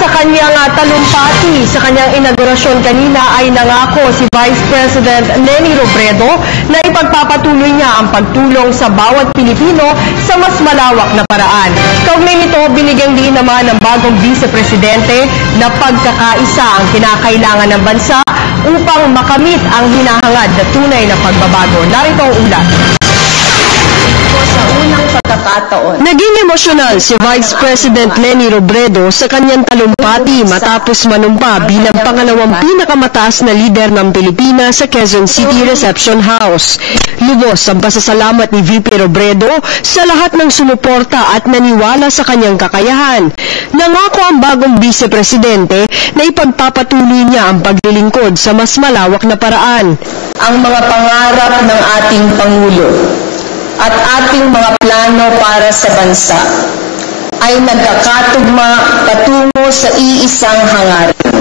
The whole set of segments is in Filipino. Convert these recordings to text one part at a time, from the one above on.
sa kanyang talumpati sa kanyang inaugurasyon kanina ay nangako si Vice President Leni Robredo na ipagpapatuloy niya ang pagtulong sa bawat Pilipino sa mas malawak na paraan. Kaugnay nito, binigyang diin naman ng bagong Vice Presidente na pagkakaisa ang kinakailangan ng bansa upang makamit ang hinahangad na tunay na pagbabago. Narito ang ulat. Sa unang pagkakataon, naging emosyonal si Vice President Leni Robredo sa kanyang talumpati matapos manumpa bilang pangalawang pinakamataas na lider ng Pilipinas sa Quezon City Reception House. Lubos ang pasasalamat ni VP Robredo sa lahat ng sumuporta at naniwala sa kanyang kakayahan. Nangako ang bagong Vice Presidente na ipagpapatuloy niya ang paglilingkod sa mas malawak na paraan. Ang mga pangarap ng ating Pangulo at ating mga plano para sa bansa ay nagkakatugma patungo sa iisang hangarin.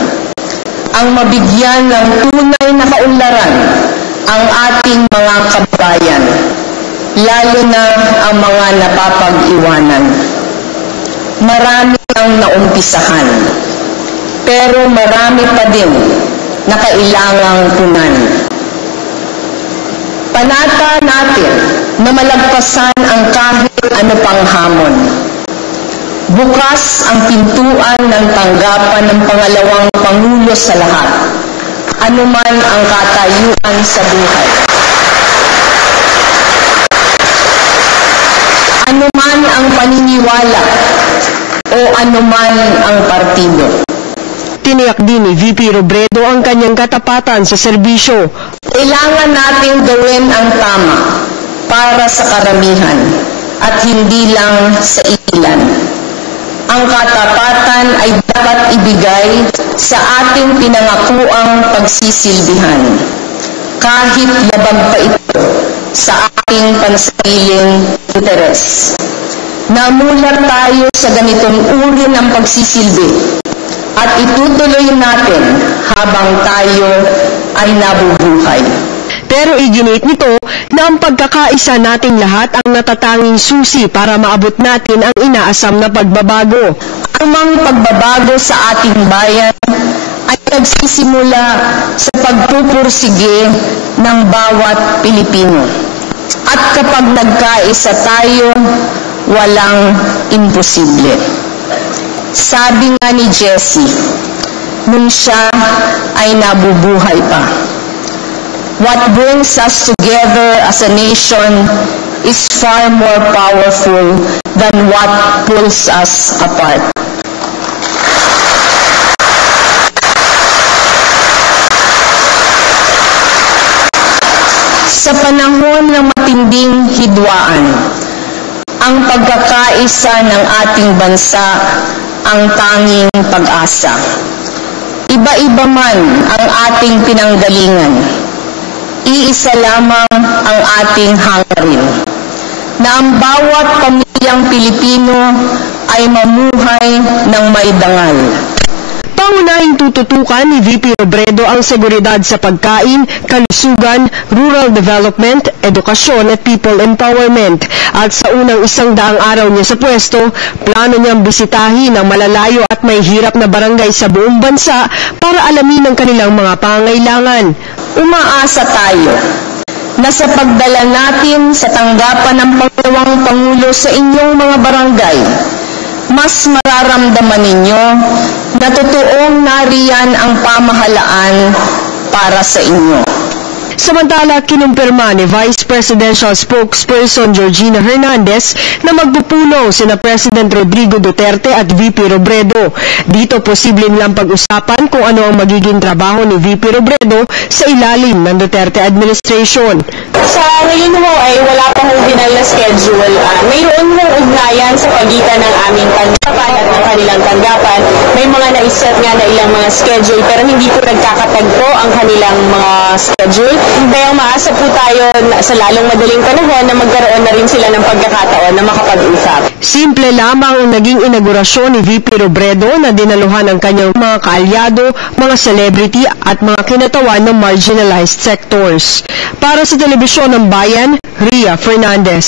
Ang mabigyan ng tunay na kaunlaran ang ating mga kababayan, lalo na ang mga napapag-iwanan. Marami ang naumpisahan, pero marami pa din na kailangang punan. Panata natin na malagpasan ang kahit ano pang hamon. Bukas ang pintuan ng tanggapan ng pangalawang Pangulo sa lahat, anuman ang katayuan sa buhay. Anuman ang paniniwala o anuman ang partido. Tiniyak din ni VP Robredo ang kanyang katapatan sa serbisyo. Kailangan nating gawin ang tama para sa karamihan at hindi lang sa ilan. Ang katapatan ay dapat ibigay sa ating pinangakuang pagsisilbihan, kahit labag pa ito sa ating pansariling interes. Namulat tayo sa ganitong uri ng pagsisilbi at itutuloy natin habang tayo ay nabubuhay. Pero iginit nito na ang pagkakaisa nating lahat ang natatanging susi para maabot natin ang inaasam na pagbabago. Ang mga pagbabago sa ating bayan ay nagsisimula sa pagpupursige ng bawat Pilipino. At kapag nagkaisa tayo, walang imposible. Sabi nga ni Jessie, nung siya ay nabubuhay pa, what brings us together as a nation is far more powerful than what pulls us apart. Sa panahon ng matinding hidwaan, ang pagkakaisa ng ating bansa ang tanging pag-asa. Iba-iba man ang ating pinanggalingan, iisa lamang ang ating hangarin, na ang bawat pamilyang Pilipino ay mamuhay ng maidangal. Pangunahing tututukan ni VP Robredo ang seguridad sa pagkain, kalusugan, rural development, edukasyon at people empowerment. At sa unang 100 araw niya sa pwesto, plano niyang bisitahin ang malalayo at may hirap na barangay sa buong bansa para alamin ang kanilang mga pangangailangan. Umaasa tayo na sa pagdala natin sa tanggapan ng pangalawang Pangulo sa inyong mga barangay, mas mararamdaman ninyo na totoong nariyan ang pamahalaan para sa inyo. Samantala, kinumpirma ni Vice Presidential Spokesperson Georgina Hernandez na magpupulong sina President Rodrigo Duterte at VP Robredo. Dito posible nilang pag-usapan kung ano ang magiging trabaho ni VP Robredo sa ilalim ng Duterte administration. Sa ngayon ho ay wala pang final na schedule. Mayroon hong ugnayan sa pagitan ng aming tanggapan at ng kanilang tanggapan. May mga naiset nga na ilang mga schedule pero hindi po nagkakatagpo ang kanilang mga schedule. Kaya maasa po tayo sa lalong madaling panahon na magkaroon na rin sila ng pagkakataon na makapag-usap. Simple lamang ang naging inaugurasyon ni VP Robredo na dinaluhan ng kanyang mga kaalyado, mga celebrity at mga kinatawan ng marginalized sectors. Para sa Telebisyon ng Bayan, Ria Fernandez.